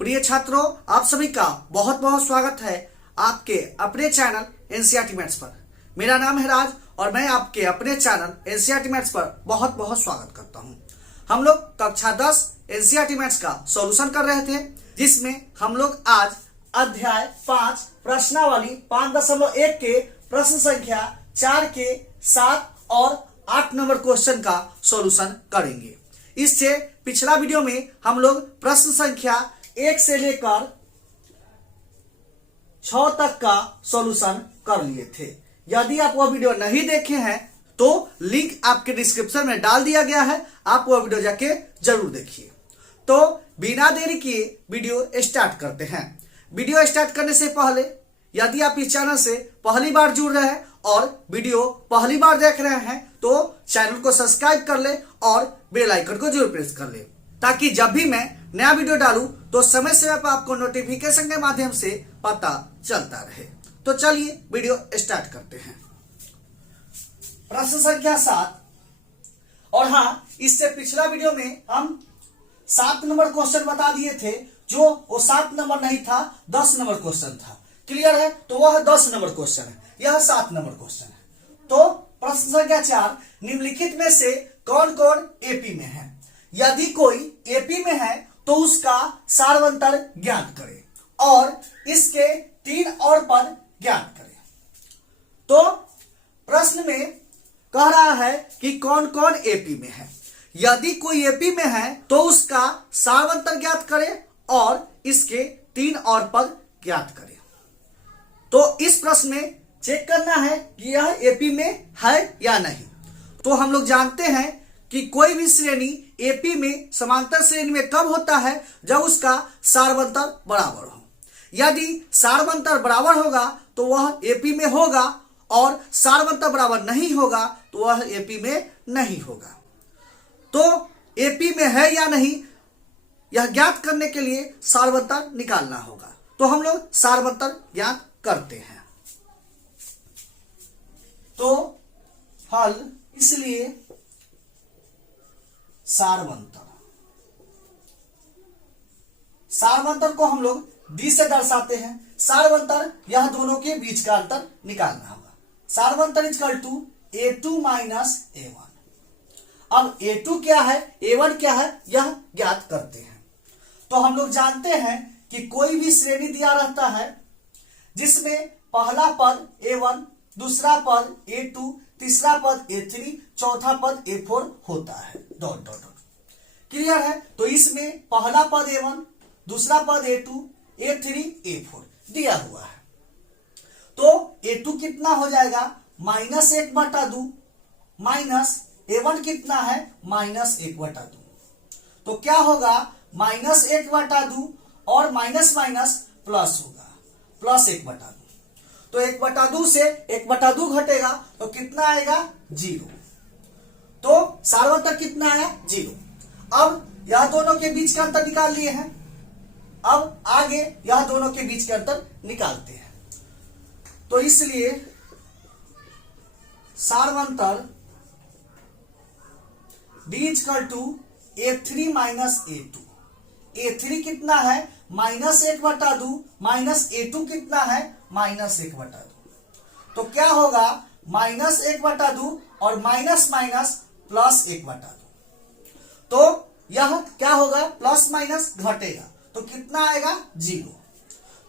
प्रिय छात्रों, आप सभी का बहुत बहुत स्वागत है आपके अपने चैनल एनसीईआरटी मैथ्स पर। मेरा नाम है राज और मैं आपके अपने चैनल एनसीईआरटी मैथ्स पर बहुत बहुत स्वागत करता हूं। हम लोग कक्षा 10 एनसीईआरटी मैथ्स का सॉल्यूशन कर रहे थे, जिसमें हम लोग आज अध्याय 5 प्रश्नावली 5.1 के प्रश्न संख्या 4 के 7 और 8 नंबर क्वेश्चन का सॉल्यूशन करेंगे। इससे पिछला वीडियो में हम लोग प्रश्न संख्या 1 से लेकर 6 तक का सॉल्यूशन कर लिए थे। यदि आप वह वीडियो नहीं देखे हैं तो लिंक आपके डिस्क्रिप्शन में डाल दिया गया है, आप वह वीडियो जाके जरूर देखिए। तो बिना देरी किए वीडियो स्टार्ट करते हैं। वीडियो स्टार्ट करने से पहले यदि आप इस चैनल से पहली बार जुड़ रहे हैं और वीडियो पहली बार देख रहे हैं तो चैनल को सब्सक्राइब कर ले और बेल आइकन को जरूर प्रेस कर ले, ताकि जब भी मैं नया वीडियो डालूं तो समय समय पर आपको नोटिफिकेशन के माध्यम से पता चलता रहे। तो चलिए वीडियो स्टार्ट करते हैं। प्रश्न संख्या 7। और हाँ, इससे पिछला वीडियो में हम 7 नंबर क्वेश्चन बता दिए थे, जो वो 7 नंबर नहीं था, 10 नंबर क्वेश्चन था। क्लियर है? तो वह 10 नंबर क्वेश्चन है, यह 7 नंबर क्वेश्चन है। तो प्रश्न संख्या 4, निम्नलिखित में से कौन कौन एपी में है? यदि कोई एपी में है तो उसका सार्वंतर ज्ञात करें और इसके 3 और पद ज्ञात करें। तो प्रश्न में कह रहा है कि कौन कौन एपी में है। यदि कोई एपी में है तो उसका सार्वंतर ज्ञात करें और इसके 3 और पद ज्ञात करें। तो इस प्रश्न में चेक करना है कि यह एपी में है या नहीं। तो हम लोग जानते हैं कि कोई भी श्रेणी एपी में समांतर श्रेणी में कब होता है? जब उसका सार्वंतर बराबर हो। यदि सार्वंतर बराबर होगा तो वह एपी में होगा और सार्वंतर बराबर नहीं होगा तो वह एपी में नहीं होगा। तो एपी में है या नहीं यह ज्ञात करने के लिए सार्वंतर निकालना होगा। तो हम लोग सार्वंतर ज्ञात करते हैं। तो हल, इसलिए सार्वंतर को हम लोग डी से दर्शाते हैं। सार्वंतर यह दोनों के बीच का अंतर निकालना होगा। सार्वंतर equal to A2 minus A1। अब A2 क्या है, A1 क्या है, यह ज्ञात करते हैं। तो हम लोग जानते हैं कि कोई भी श्रेणी दिया रहता है जिसमें पहला पद A1, दूसरा पद A2, तीसरा पद A3, चौथा पद A4 होता है। Dot dot dot. क्लियर है? तो इसमें पहला पद A1, दूसरा पद A2, A3, A4 दिया हुआ है। तो A2 कितना हो जाएगा? -1/2 माइनस A1 कितना है? -1/2। तो क्या होगा? -1/2 और माइनस माइनस प्लस होगा, +1/2। तो 1/2 से 1/2 घटेगा तो कितना आएगा? 0। तो सार्वंतर कितना आया? 0। अब यह दोनों के बीच का अंतर निकाल लिए हैं। अब आगे यह दोनों के बीच का अंतर निकालते हैं। तो इसलिए सार्वंतर D = A3 minus A2। A3 कितना है? -1/2 माइनस A2 कितना है? -1/2। तो क्या होगा? -1/2 और माइनस माइनस +1/2। तो यह क्या होगा? प्लस माइनस घटेगा तो कितना आएगा? 0।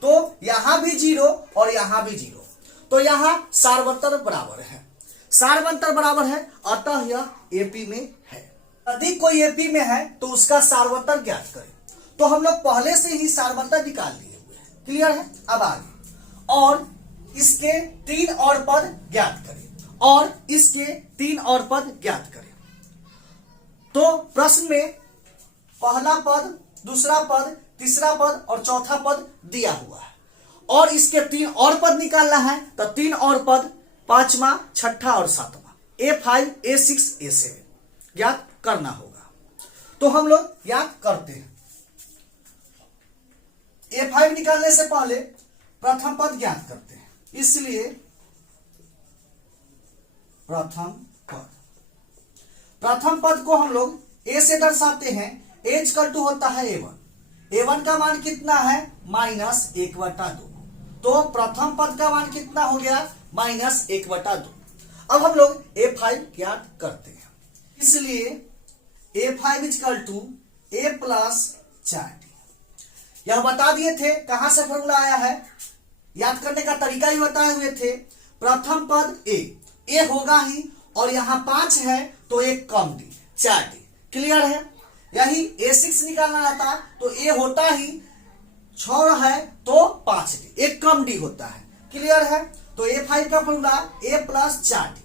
तो यहां भी 0 और यहां भी 0। तो यहां सार्वंतर बराबर है। सार्वंतर बराबर है, अतः यह एपी में है। यदि कोई एपी में है तो उसका सार्वंतर ज्ञात करें। तो हम लोग पहले से ही सार्वंतर निकाल लिए हुए हैं। क्लियर है? अब आगे, और इसके 3 और पद ज्ञात करें और इसके 3 और पद ज्ञात करें। तो प्रश्न में पहला पद, दूसरा पद, तीसरा पद और चौथा पद दिया हुआ है और इसके 3 और पद निकालना है। तो 3 और पद 5वां, 6ठा और 7वां, A5, A6, A7 ज्ञात करना होगा। तो हम लोग ज्ञात करते हैं। A5 निकालने से पहले प्रथम पद ज्ञात करते हैं। इसलिए प्रथम पद को हम लोग A से दर्शाते हैं। A = होता है A1। a1 का मान कितना है -1/2। तो प्रथम पद का मान कितना हो गया -1/2। अब हम लोग a5 ज्ञात करते हैं, इसलिए a5 = a + 4d। यह बता दिए थे, कहां से फॉर्मूला आया है, याद करने का तरीका ही बताए हुए थे। प्रथम पद a होगा ही, और यहां 5 है तो एक कम d 4d। क्लियर है। यही a6 निकालना रहता तो a होता ही 6 है तो 5d, एक कम d होता है। क्लियर है। तो a5 का फॉर्मूला a + 4d।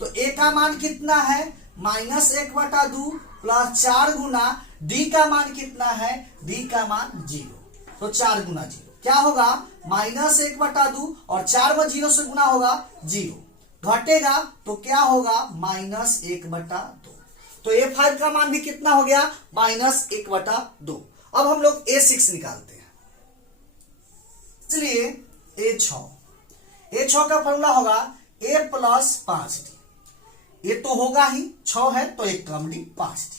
तो a का मान कितना है -1/2 + 4 गुना d का मान कितना है, d का मान 0। तो 4 गुना 0 क्या होगा -1/2, और 4 में 0 से गुना होगा 0, घटेगा तो क्या होगा -1/2। तो a5 का मान भी कितना हो गया -1/2। अब हम लोग a6 निकालते हैं, इसलिए a6 का फॉर्मूला होगा a + 5d। ये तो होगा ही, 6 है तो एक कम d 5d।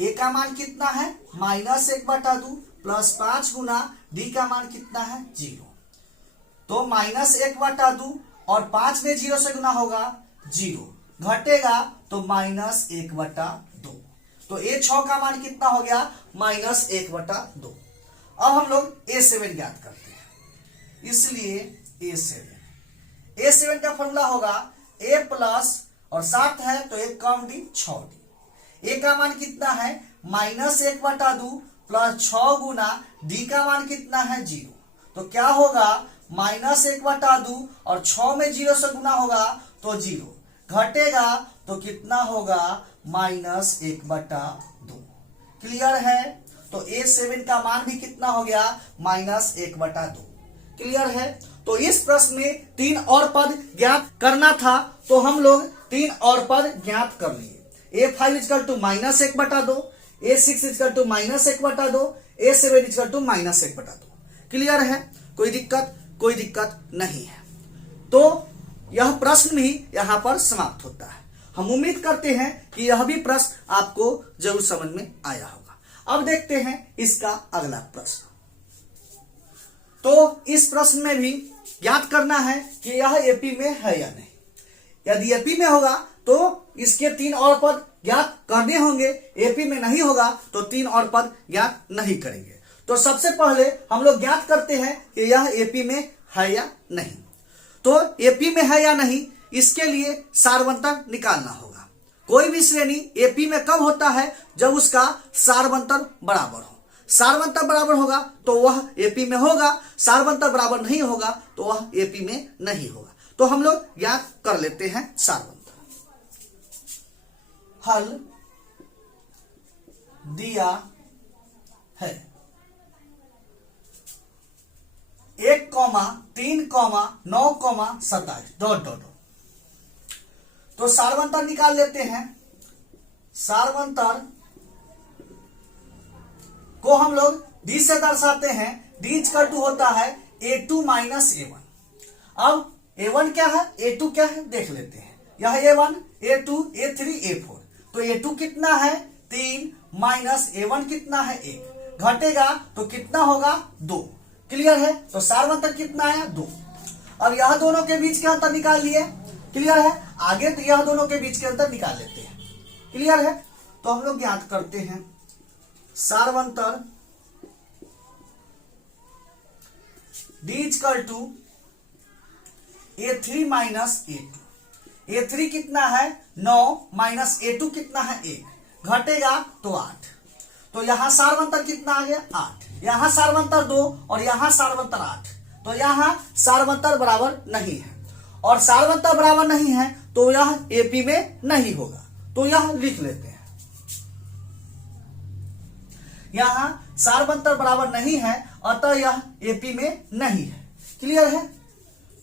a का मान कितना है -1/2 + 5 गुना d का मान कितना है 0। तो -1/2 और 5 में 0 से गुना होगा 0, घटेगा तो -1/2। तो a6 का मान कितना हो गया -1/2। अब हम लोग a7 ज्ञात करते हैं, इसलिए a7 का फॉर्मूला होगा a + और 7 है तो एक कम d 6d। a का मान कितना है -1/2 + 6 गुना d का मान कितना है 0। तो क्या होगा -1/2 और 6 में 0 से गुना होगा तो 0, घटेगा तो कितना होगा -1/2। क्लियर है। तो a7 का मान भी कितना हो गया -1/2। क्लियर है। तो इस प्रश्न में 3 और पद ज्ञात करना था, तो हम लोग 3 और पद ज्ञात कर लिए। a5 = -1/2, a6 = -1/2, a7 = -1/2। क्लियर है। कोई दिक्कत नहीं है। तो यह प्रश्न भी यहां पर समाप्त होता है। हम उम्मीद करते हैं कि यह भी प्रश्न आपको जरूर समझ में आया होगा। अब देखते हैं इसका अगला प्रश्न। तो इस प्रश्न में भी ज्ञात करना है कि यह एपी में है या नहीं। यदि एपी में होगा तो इसके 3 और पद ज्ञात करने होंगे, एपी में नहीं होगा तो 3 और पद ज्ञात नहीं करेंगे। तो सबसे पहले हम लोग ज्ञात करते हैं कि यह एपी में है या नहीं। तो एपी में है या नहीं, इसके लिए सारवंतर निकालना होगा। कोई भी श्रेणी एपी में कब होता है, जब उसका सारवंतर बराबर हो। सारवंतर बराबर होगा तो वह एपी में होगा, सारवंतर बराबर नहीं होगा तो वह एपी में नहीं होगा। तो हम लोग ज्ञात कर लेते हैं सारवंतर। हल दिया है 1, 3, 9, 27 ... तो सारवंतर निकाल लेते हैं। सारवंतर को हम लोग d से दर्शाते हैं। d = होता है a2 - a1। अब a1 क्या है, a2 क्या है देख लेते हैं। यह a1, a2, a3, a4। तो a2 कितना है 3 माइनस a1 कितना है 1, घटेगा तो कितना होगा 2। क्लियर है। तो सारवंतर कितना है 2। अब यह दोनों के बीच के अंतर निकाल लिए। क्लियर है। आगे तो यह दोनों के बीच के अंतर निकाल लेते हैं। क्लियर है। तो हम लोग ज्ञात करते हैं सारवंतर d = a3 - a2। a3 कितना है 9 माइनस a2 कितना है 1, घटेगा तो 8। तो यहां सारवंतर कितना आ गया 8, यहां सारवंतर 2 और यहां सारवंतर 8। तो यहां सारवंतर बराबर नहीं है, और सारवंतर बराबर नहीं है तो यह एपी में नहीं होगा। तो यह लिख लेते हैं, यहां सारवंतर बराबर नहीं है, अतः यह एपी में नहीं है। क्लियर है।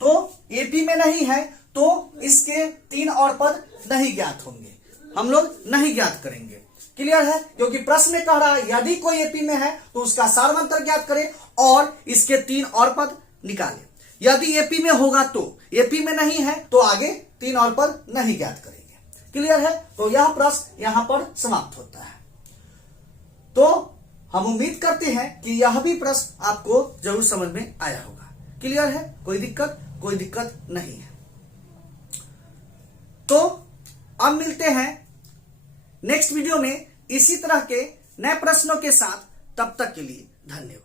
तो एपी में नहीं है तो इसके 3 और पद नहीं ज्ञात होंगे, हम लोग नहीं ज्ञात करेंगे। क्लियर है। क्योंकि प्रश्न में कह रहा है यदि कोई एपी में है तो उसका सारवंतर ज्ञात करें और इसके 3 और पद निकालें। यदि एपी में होगा तो, एपी में नहीं है तो आगे 3 और पद नहीं ज्ञात करेंगे। क्लियर है। तो यह प्रश्न यहां पर समाप्त होता है। तो हम उम्मीद करते हैं कि यह भी प्रश्न आपको जरूर समझ में आया होगा। क्लियर है? कोई दिक्कत नहीं है। तो अब मिलते हैं नेक्स्ट वीडियो में इसी तरह के नए प्रश्नों के साथ। तब तक के लिए धन्यवाद।